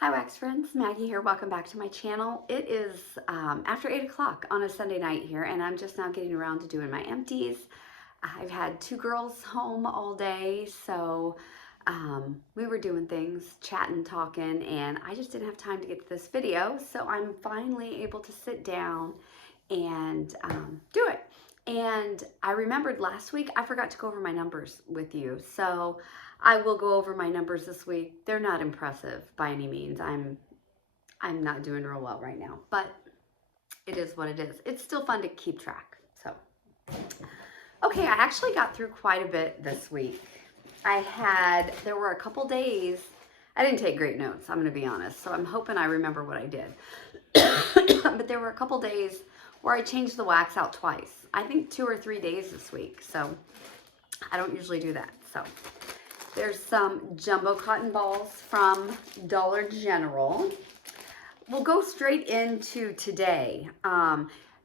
Hi Wax friends, Maggie here. Welcome back to my channel. It is after 8 o'clock on a Sunday night here, and I'm just now getting around to doing my empties. I've had two girls home all day, so we were doing things, chatting, talking, and I just didn't have time to get to this video, so I'm finally able to sit down and do it. And I remembered last week I forgot to go over my numbers with you, so I will go over my numbers this week. They're not impressive by any means. I'm not doing real well right now, but it is what it is. It's still fun to keep track. So, okay, I actually got through quite a bit this week. There were a couple days, I didn't take great notes, I'm going to be honest, so I'm hoping I remember what I did. But there were a couple days where I changed the wax out twice. I think 2 or 3 days this week, so I don't usually do that. So there's some jumbo cotton balls from Dollar General. We'll go straight into today.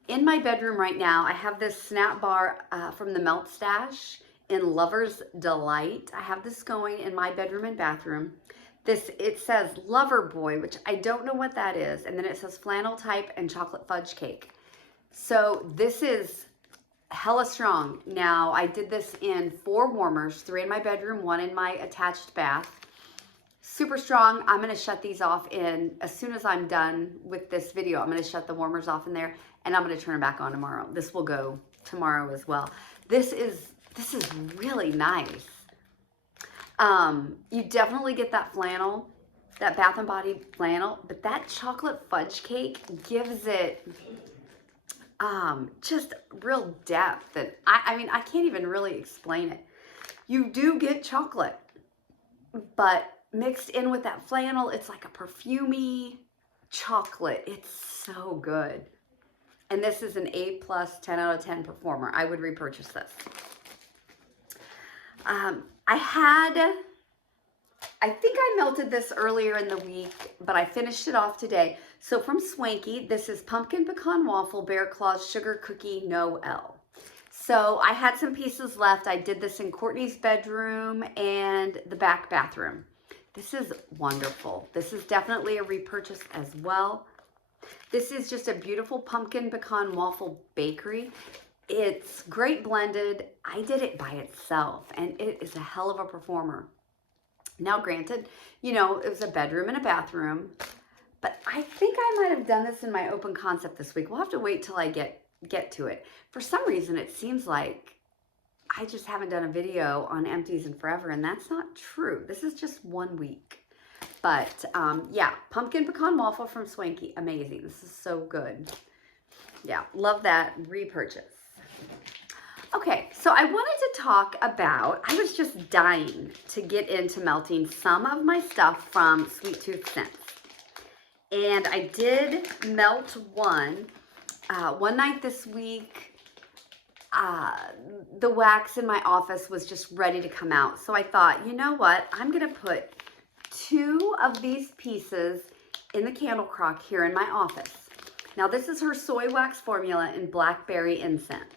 In my bedroom right now, I have this snap bar from the Melt Stash in Lover's Delight. I have this going in my bedroom and bathroom. It says Lover Boy, which I don't know what that is. And then it says flannel type and chocolate fudge cake. So this is hella strong. Now, I did this in 4 warmers, 3 in my bedroom, 1 in my attached bath. Super strong. I'm going to shut these off as soon as I'm done with this video. I'm going to shut the warmers off in there, and I'm going to turn them back on tomorrow. This will go tomorrow as well. This is really nice. You definitely get that flannel, that Bath and Body flannel, but that chocolate fudge cake gives it just real depth. And I mean, I can't even really explain it. You do get chocolate, but mixed in with that flannel, it's like a perfumey chocolate. It's so good. And this is an A+, 10 out of 10 performer. I would repurchase this. I think I melted this earlier in the week, but I finished it off today. So from Swanky, this is Pumpkin Pecan Waffle Bear Claws Sugar Cookie Noel. So I had some pieces left. I did this in Courtney's bedroom and the back bathroom. This is wonderful. This is definitely a repurchase as well. This is just a beautiful pumpkin pecan waffle bakery. It's great blended. I did it by itself, and it is a hell of a performer. Now, granted, you know, it was a bedroom and a bathroom, but I think I might have done this in my open concept this week. We'll have to wait till I get to it. For some reason, it seems like I just haven't done a video on empties in forever, and that's not true. This is just 1 week. But, yeah, pumpkin pecan waffle from Swanky. Amazing. This is so good. Yeah, love that repurchase. Okay, so I wanted to talk about, I was just dying to get into melting some of my stuff from Sweet Tooth Scents. And I did melt one night this week. The wax in my office was just ready to come out. So I thought, you know what? I'm going to put 2 of these pieces in the candle crock here in my office. Now, this is her soy wax formula in blackberry incense.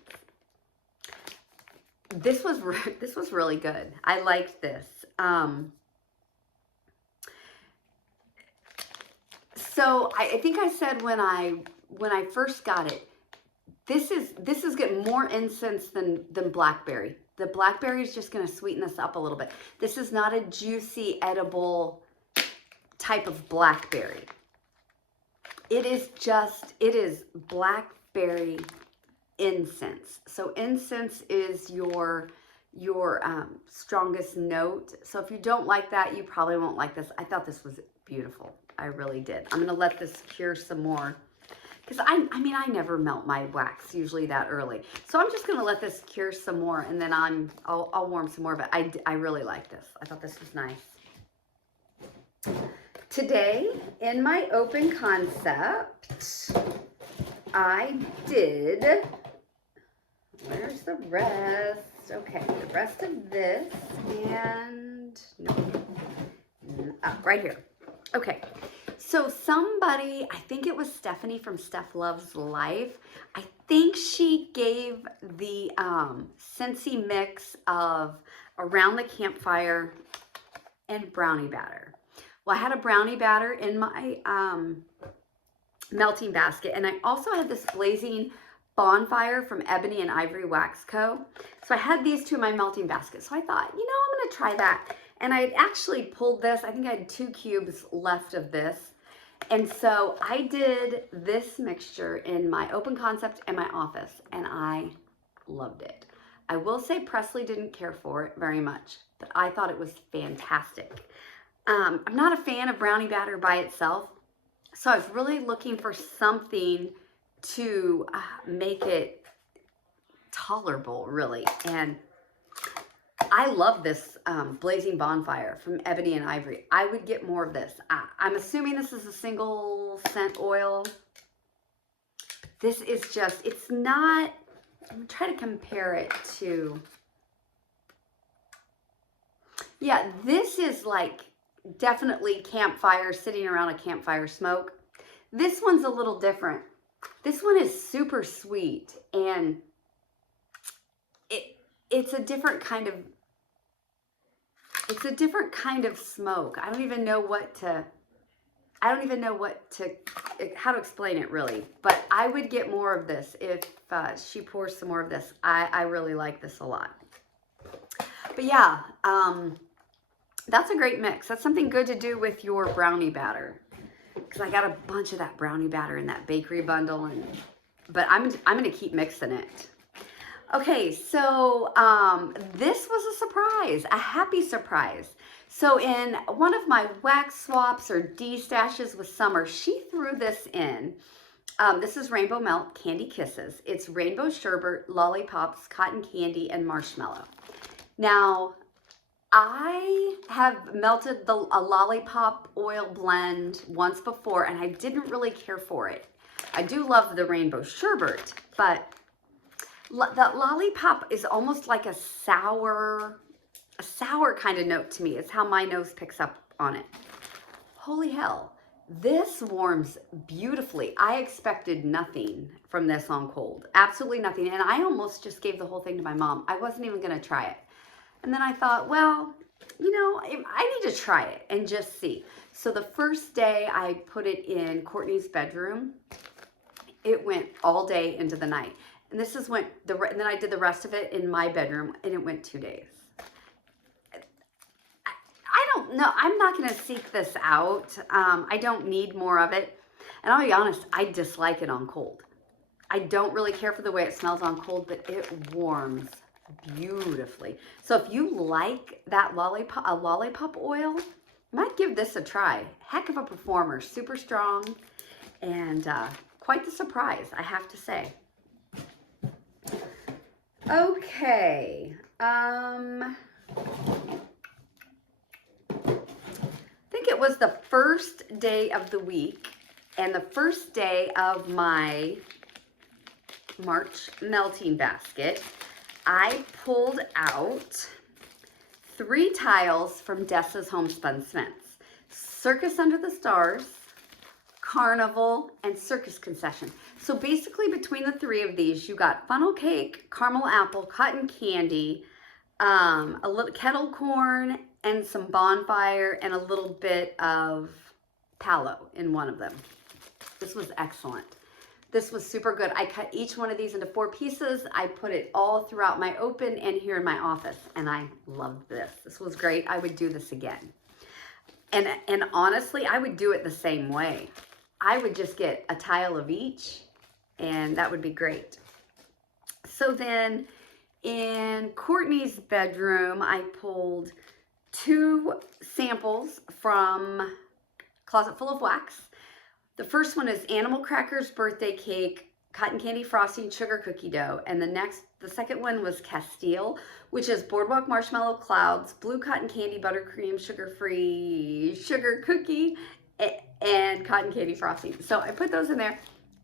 This was really good. I liked this. So I think I said when I first got it, this is getting more incense than blackberry. The blackberry is just going to sweeten this up a little bit. This is not a juicy, edible type of blackberry. It is blackberry incense. So incense is your strongest note. So if you don't like that, you probably won't like this. I thought this was beautiful. I really did. I'm going to let this cure some more. Because I mean, I never melt my wax usually that early. So I'm just going to let this cure some more, and then I'll warm some more. But I really like this. I thought this was nice. Today, in my open concept, I did, where's the rest? Okay, the rest of this, and no, right here. Okay. So somebody, I think it was Stephanie from Steph Loves Life, I think she gave the Scentsy mix of Around the Campfire and brownie batter. Well, I had a brownie batter in my melting basket, and I also had this blazing bonfire from Ebony and Ivory Wax Co. So I had these two in my melting basket. So I thought, you know, I'm going to try that. And I had actually pulled this. I think I had 2 cubes left of this. And so I did this mixture in my open concept in my office, and I loved it. I will say Presley didn't care for it very much, but I thought it was fantastic. I'm not a fan of brownie batter by itself, so I was really looking for something to make it tolerable, really. And I love this blazing bonfire from Ebony and Ivory. I would get more of this. I'm assuming this is a single scent oil. This is just, it's not, I'm gonna try to compare it to, yeah, this is like definitely campfire, sitting around a campfire smoke. This one's a little different. This one is super sweet, and it's a different kind of, smoke. I don't even know how to explain it really, but I would get more of this if she pours some more of this. I really like this a lot. But yeah, that's a great mix. That's something good to do with your brownie batter, because I got a bunch of that brownie batter in that bakery bundle, but I'm gonna keep mixing it. Okay, so this was a surprise, a happy surprise. So in one of my wax swaps or de-stashes with Summer, she threw this in. This is Rainbow Melt Candy Kisses. It's rainbow sherbet, lollipops, cotton candy, and marshmallow. Now, I have melted a lollipop oil blend once before, and I didn't really care for it. I do love the rainbow sherbet, but that lollipop is almost like a sour kind of note to me. It's how my nose picks up on it. Holy hell, this warms beautifully. I expected nothing from this on cold, absolutely nothing. And I almost just gave the whole thing to my mom. I wasn't even gonna try it. And then I thought, well, you know, I need to try it and just see. So the first day I put it in Courtney's bedroom, it went all day into the night. And this is when, and then I did the rest of it in my bedroom, and it went 2 days. I don't know. I'm not going to seek this out. I don't need more of it. And I'll be honest, I dislike it on cold. I don't really care for the way it smells on cold, but it warms beautifully. So if you like that lollipop oil, you might give this a try. Heck of a performer, super strong, and quite the surprise, I have to say. Okay, I think it was the first day of the week and the first day of my March melting basket. I pulled out 3 tiles from Dessa's Homespun Scents: Circus Under the Stars, Carnival, and Circus Concession. So basically between the 3 of these, you got funnel cake, caramel apple, cotton candy, a little kettle corn, and some bonfire, and a little bit of tallow in one of them. This was excellent. This was super good. I cut each one of these into 4 pieces. I put it all throughout my open and here in my office, and I loved this. This was great. I would do this again. And honestly, I would do it the same way. I would just get a tile of each, and that would be great. So then in Courtney's bedroom, I pulled 2 samples from Closet Full of Wax. The first one is Animal Crackers Birthday Cake, Cotton Candy Frosting, Sugar Cookie Dough. And the second one was Castile, which is Boardwalk Marshmallow Clouds, Blue Cotton Candy Buttercream, Sugar-Free Sugar Cookie, and Cotton Candy Frosting. So I put those in there.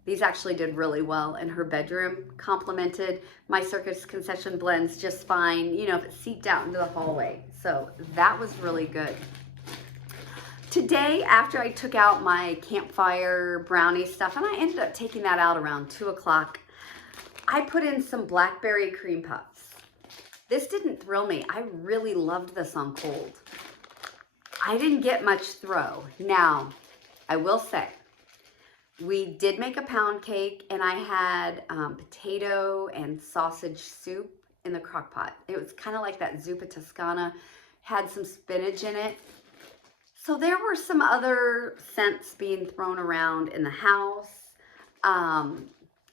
These actually did really well in her bedroom, complemented my Circus Concession blends just fine, you know, if it seeped out into the hallway. So that was really good. Today, after I took out my campfire brownie stuff, and I ended up taking that out around 2 o'clock, I put in some blackberry cream puffs. This didn't thrill me. I really loved this on cold. I didn't get much throw. Now, I will say, we did make a pound cake, and I had potato and sausage soup in the crock pot. It was kind of like that zuppa Toscana, had some spinach in it. So there were some other scents being thrown around in the house.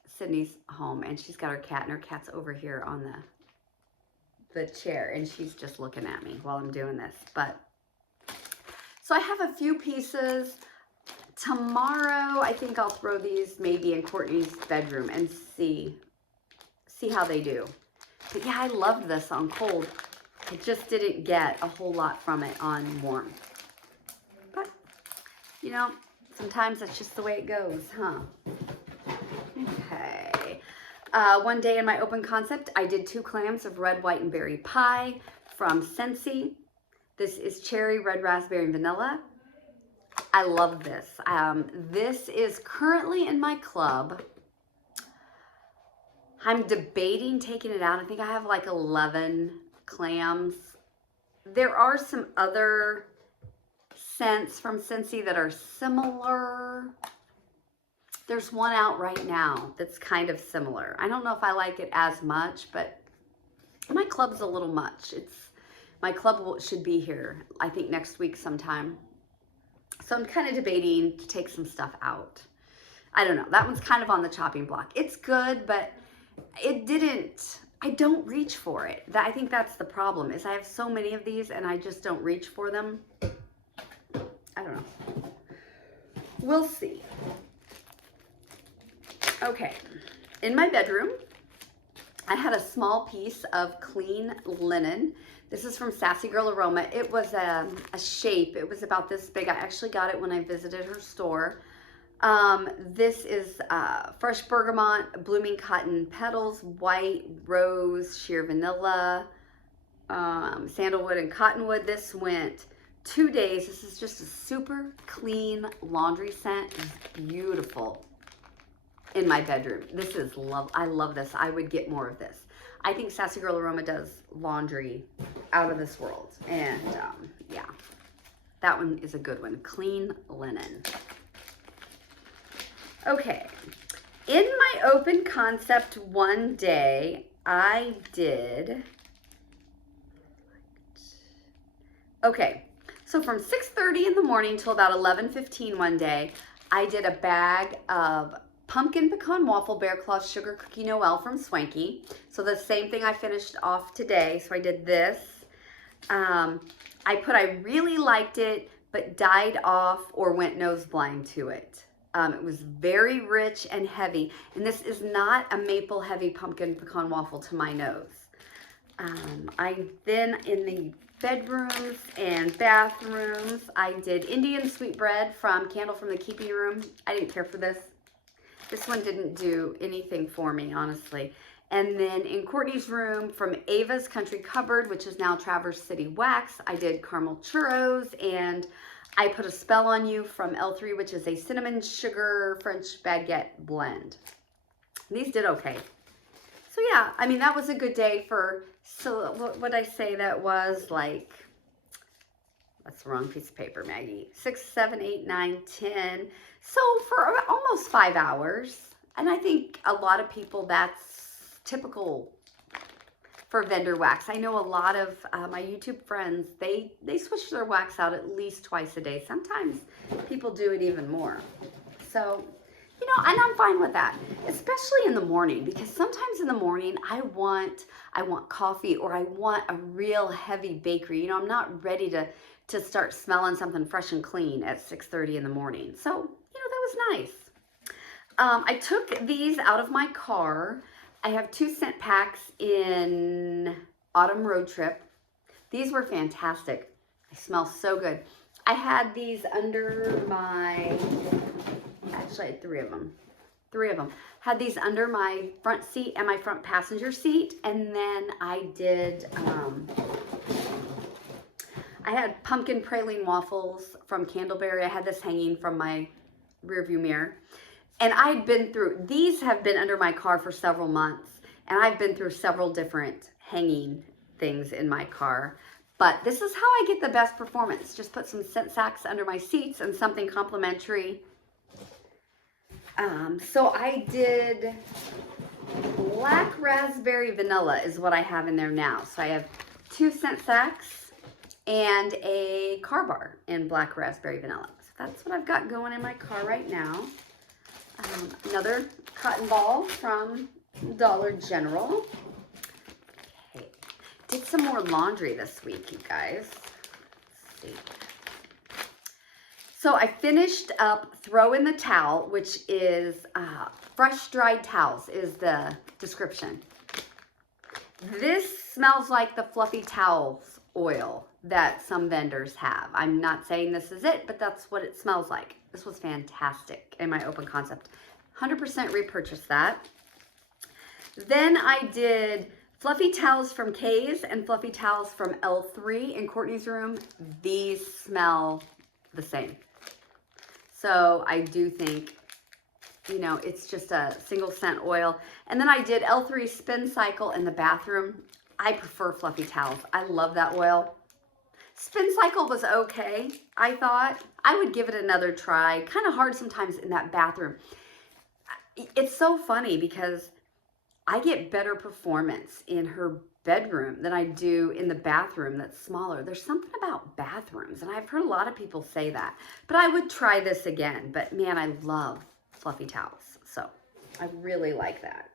Sydney's home, and she's got her cat, and her cat's over here on the chair, and she's just looking at me while I'm doing this. But so I have a few pieces. Tomorrow, I think I'll throw these maybe in Courtney's bedroom and see how they do. But yeah, I loved this on cold. I just didn't get a whole lot from it on warm. But, you know, sometimes that's just the way it goes, huh? Okay. One day in my open concept, I did 2 clams of red, white, and berry pie from Scentsy. This is cherry, red, raspberry, and vanilla. I love this. This is currently in my club. I'm debating taking it out. I think I have like 11 clams. There are some other scents from Scentsy that are similar. There's one out right now that's kind of similar. I don't know if I like it as much, but my club's a little much. My club should be here, I think, next week sometime. So I'm kind of debating to take some stuff out. I don't know. That one's kind of on the chopping block. It's good, but I don't reach for it. I think that's the problem, is I have so many of these and I just don't reach for them. I don't know. We'll see. Okay. In my bedroom, I had a small piece of clean linen. This is from Sassy Girl Aroma. It was a shape. It was about this big. I actually got it when I visited her store. This is fresh bergamot, blooming cotton petals, white, rose, sheer vanilla, sandalwood, and cottonwood. This went 2 days. This is just a super clean laundry scent. It's beautiful in my bedroom. This is I love this. I would get more of this. I think Sassy Girl Aroma does laundry out of this world. And yeah, that one is a good one. Clean linen. Okay. In my open concept one day, I did... Okay. So from 6:30 in the morning till about 11:15 one day, I did a bag of pumpkin pecan waffle bear claw sugar cookie Noel from Swanky. So the same thing I finished off today. So I did this. I really liked it, but died off or went nose blind to it. It was very rich and heavy. And this is not a maple heavy pumpkin pecan waffle to my nose. I then in the bedrooms and bathrooms, I did Indian sweetbread from Candle from the Keeping Room. I didn't care for this. This one didn't do anything for me, honestly. And then in Courtney's room from Ava's Country Cupboard, which is now Traverse City Wax, I did caramel churros, and I put a spell on you from L3, which is a cinnamon sugar French baguette blend. These did okay. So yeah, I mean, that was a good day for, so what would I say that was, like, that's the wrong piece of paper, Maggie. 6, 7, 8, 9, 10. So for almost 5 hours. And I think a lot of people, that's typical for vendor wax. I know a lot of my YouTube friends, they switch their wax out at least twice a day. Sometimes people do it even more. So, you know, and I'm fine with that, especially in the morning, because sometimes in the morning I want coffee, or I want a real heavy bakery. You know, I'm not ready to start smelling something fresh and clean at 6:30 in the morning. So, you know, that was nice. I took these out of my car. I have 2 scent packs in Autumn Road Trip. These were fantastic. They smell so good. I had these under my, actually I had 3 of them. 3 of them. Had these under my front seat and my front passenger seat. And then I did, I had pumpkin praline waffles from Candleberry. I had this hanging from my rearview mirror. And I'd been through, these have been under my car for several months. And I've been through several different hanging things in my car. But this is how I get the best performance. Just put some scent sacks under my seats and something complimentary. So I did black raspberry vanilla is what I have in there now. So I have 2 scent sacks and a car bar in black raspberry vanilla. So that's what I've got going in my car right now. Another cotton ball from Dollar General. Okay. Did some more laundry this week, you guys. Let's see. So I finished up Throw in the Towel, which is fresh dried towels is the description. This smells like the fluffy towels oil that some vendors have. I'm not saying this is it, but that's what it smells like. This was fantastic in my open concept. 100% repurchased that. Then I did fluffy towels from Kay's and fluffy towels from L3 in Courtney's room. These smell the same. So I do think, you know, it's just a single scent oil. And then I did L3 Spin Cycle in the bathroom. I prefer fluffy towels. I love that oil. Spin Cycle was okay, I thought. I would give it another try. Kind of hard sometimes in that bathroom. It's so funny because I get better performance in her bedroom than I do in the bathroom that's smaller. There's something about bathrooms, and I've heard a lot of people say that. But I would try this again. But man, I love fluffy towels. So I really like that.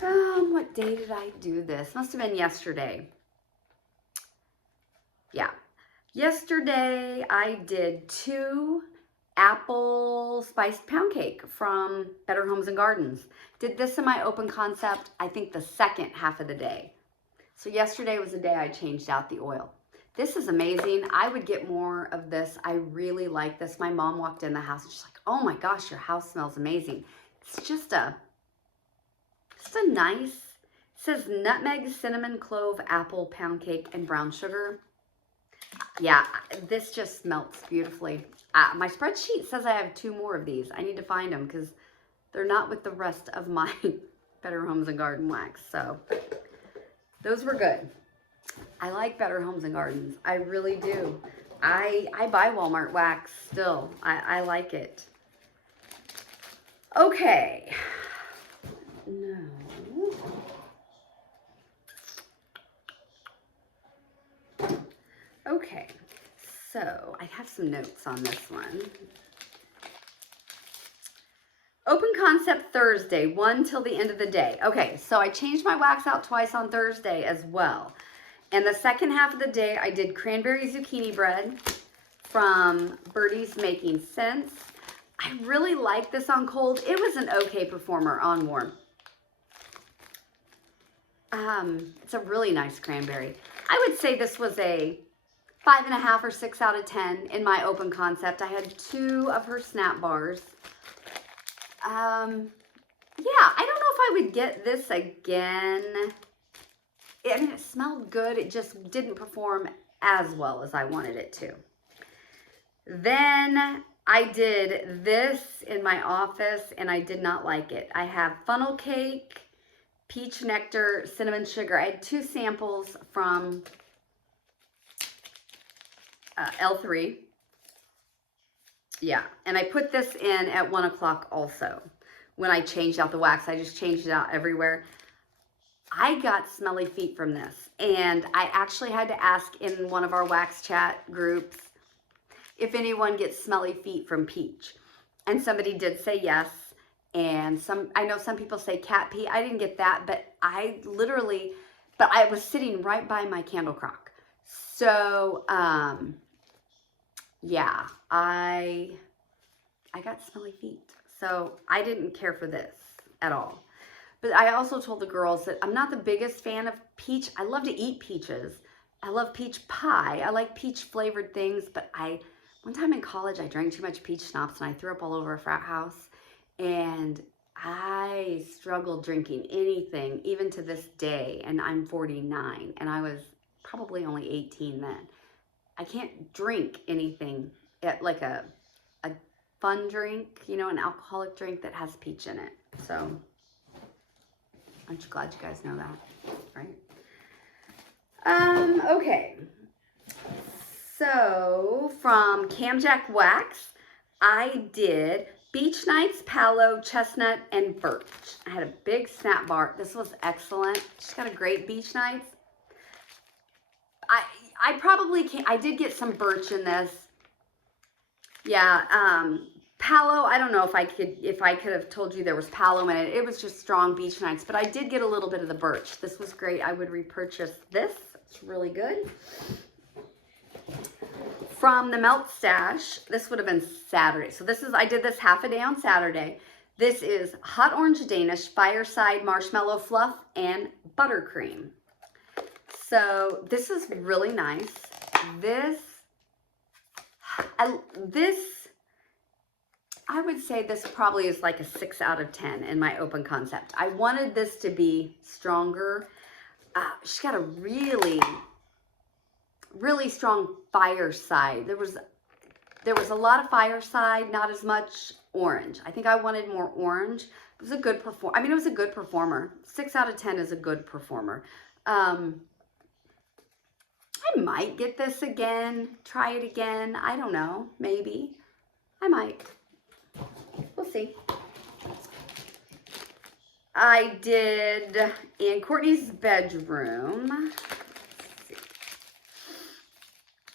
What day did I do this? Must have been yesterday. Yeah. Yesterday I did 2 apple spiced pound cake from Better Homes and Gardens. Did this in my open concept, I think the second half of the day. So yesterday was the day I changed out the oil. This is amazing. I would get more of this. I really like this. My mom walked in the house and she's like, oh my gosh, your house smells amazing. It's just a nice, it says nutmeg, cinnamon, clove, apple, pound cake, and brown sugar. Yeah, this just melts beautifully. My spreadsheet says I have 2 more of these. I need to find them because they're not with the rest of my Better Homes and Garden wax. So those were good. I like Better Homes and Gardens. I really do. I buy Walmart wax still. I like it. Okay. No. Okay, so I have some notes on this one. Open concept Thursday, 1 till the end of the day. Okay, so I changed my wax out twice on Thursday as well. And the second half of the day, I did cranberry zucchini bread from Birdie's Making Sense. I really like this on cold. It was an okay performer on warm. It's a really nice cranberry. I would say this was a 5.5 or 6 out of 10 in my open concept. I had 2 of her snap bars. Yeah, I don't know if I would get this again. I mean, it smelled good. It just didn't perform as well as I wanted it to. Then I did this in my office and I did not like it. I have funnel cake, peach nectar, cinnamon sugar. I had 2 samples from L3. Yeah, and I put this in at 1 o'clock also. When I changed out the wax, I just changed it out everywhere. I got smelly feet from this, and I actually had to ask in one of our wax chat groups if anyone gets smelly feet from peach. And somebody did say yes, and I know some people say cat pee. I didn't get that, but I was sitting right by my candle crock. So, yeah, I got smelly feet. So I didn't care for this at all. But I also told the girls that I'm not the biggest fan of peach. I love to eat peaches. I love peach pie. I like peach flavored things, but one time in college, I drank too much peach schnapps and I threw up all over a frat house. And I struggled drinking anything, even to this day, and I'm 49, and I was probably only 18 then. I can't drink anything like a fun drink, you know, an alcoholic drink that has peach in it. So, aren't you glad you guys know that, right? Okay. So from Camjack Wax, I did Beach Nights, Palo, Chestnut, and Birch. I had a big snap bar. This was excellent. She's got a great Beach Nights. I probably can't, I did get some Birch in this. Yeah, Palo, I don't know if I could have told you there was Palo in it. It was just strong Beach Nights, but I did get a little bit of the Birch. This was great. I would repurchase this. It's really good. From the Melt Stash, this would have been Saturday. So this is, I did this half a day on Saturday. This is Hot Orange Danish, Fireside Marshmallow Fluff, and Buttercream. So this is really nice. This, I would say this probably is like a 6 out of 10 in my open concept. I wanted this to be stronger. She's got a really strong Fireside. There was a lot of Fireside, not as much orange. I think I wanted more orange. It was a good performer. I mean, it was a good performer. 6 out of 10 is a good performer. I might get this again, try it again. I don't know, maybe. I might. We'll see. I did in Courtney's bedroom.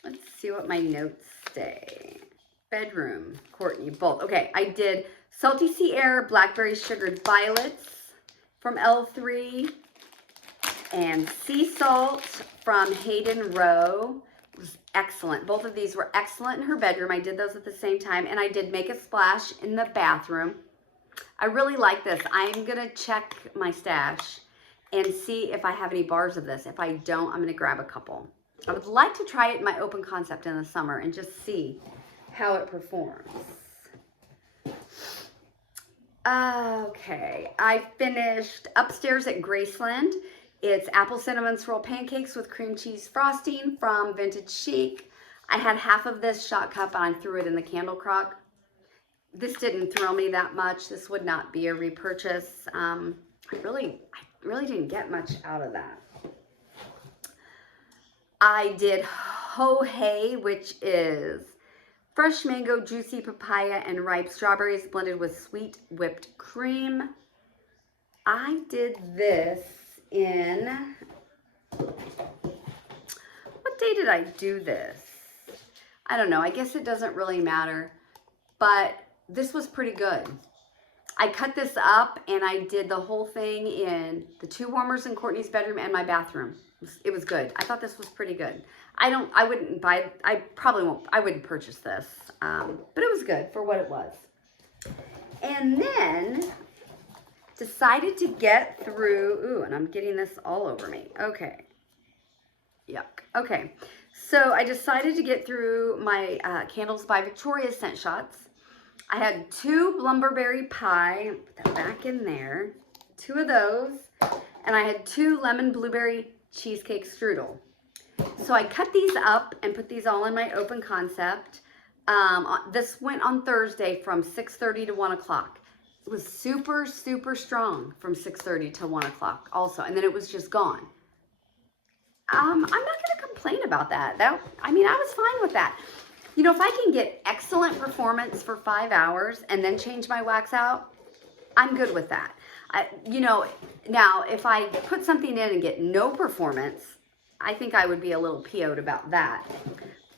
Let's see what my notes say. Bedroom, Courtney, both. Okay, I did Salty Sea Air, Blackberry Sugared Violets from L3, and Sea Salt from Hayden Rowe. It was excellent. Both of these were excellent in her bedroom. I did those at the same time, and I did Make a Splash in the bathroom. I really like this. I'm gonna check my stash and see if I have any bars of this. If I don't, I'm gonna grab a couple. I would like to try it in my open concept in the summer and just see how it performs. Okay, I finished Upstairs at Graceland. It's Apple Cinnamon Swirl Pancakes with cream cheese frosting from Vintage Chic. I had half of this shot cup and I threw it in the candle crock. This didn't thrill me that much. This would not be a repurchase. I really didn't get much out of that. I did Ho Hey, which is fresh mango, juicy papaya, and ripe strawberries blended with sweet whipped cream. I did this in, what day did I do this? I don't know. I guess it doesn't really matter, but this was pretty good. I cut this up and I did the whole thing in the 2 warmers in Courtney's bedroom and my bathroom. It was good. I thought this was pretty good. I wouldn't buy, I wouldn't purchase this, but it was good for what it was. And then decided to get through, ooh, and I'm getting this all over me. Okay. Yuck. Okay. So I decided to get through my Candles by Victoria scent shots. I had 2 Blumberberry Pie, put that back in there, 2 of those, and I had 2 Lemon Blueberry Cheesecake Strudel. So I cut these up and put these all in my open concept. This went on Thursday from 6:30 to 1 o'clock. It was super, super strong from 6:30 to 1 o'clock also, and then it was just gone. I'm not going to complain about that. I mean, I was fine with that. You know, if I can get excellent performance for 5 hours and then change my wax out, I'm good with that. You know, now if I put something in and get no performance, I think I would be a little PO'd about that.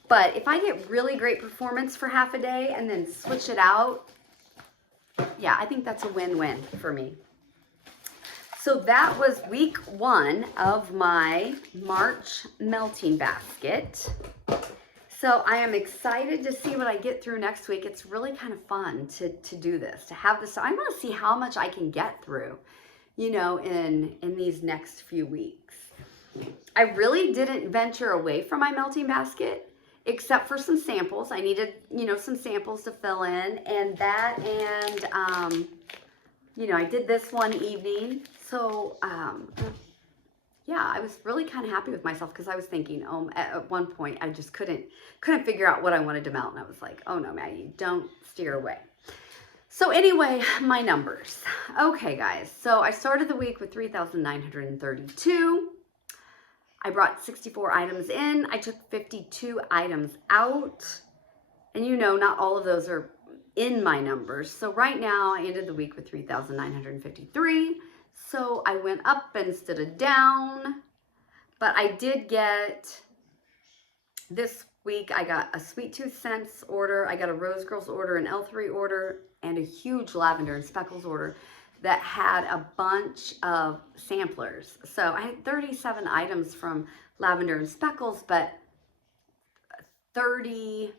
But if I get really great performance for half a day and then switch it out, yeah, I think that's a win-win for me. So that was week 1 of my March melting basket. So I am excited to see what I get through next week. It's really kind of fun to do this, to have this. I want to see how much I can get through, you know, in these next few weeks. I really didn't venture away from my melting basket, except for some samples. I needed, you know, some samples to fill in, and that, and, you know, I did this one evening. So, yeah, I was really kind of happy with myself because I was thinking, at one point I just couldn't figure out what I wanted to melt, and I was like, oh no, Maggie, don't steer away. So anyway, my numbers. Okay, guys, so I started the week with 3,932. I brought 64 items in. I took 52 items out. And you know, not all of those are in my numbers. So right now I ended the week with 3,953. So I went up instead of down. But I did get, this week I got a Sweet Tooth Scents order, I got a Rose Girls order, an L3 order, and a huge Lavender and Speckles order that had a bunch of samplers. So I had 37 items from Lavender and Speckles, but 32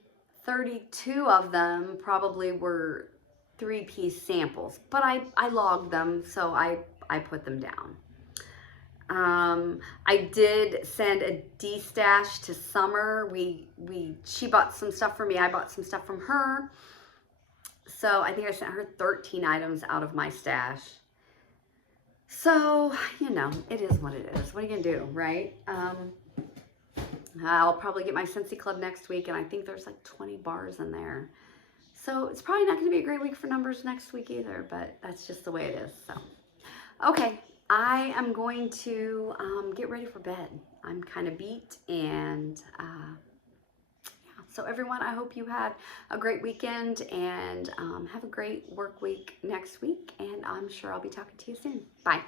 of them probably were 3-piece samples. But I logged them, so I put them down. I did send a D-stash to Summer. She bought some stuff for me. I bought some stuff from her. So I think I sent her 13 items out of my stash. So, you know, it is what it is. What are you gonna do, right? I'll probably get my Scentsy Club next week, and I think there's like 20 bars in there. So it's probably not gonna be a great week for numbers next week either, but that's just the way it is, so. Okay, I am going to get ready for bed. I'm kind of beat, and yeah. So everyone, I hope you had a great weekend, and have a great work week next week, and I'm sure I'll be talking to you soon. Bye.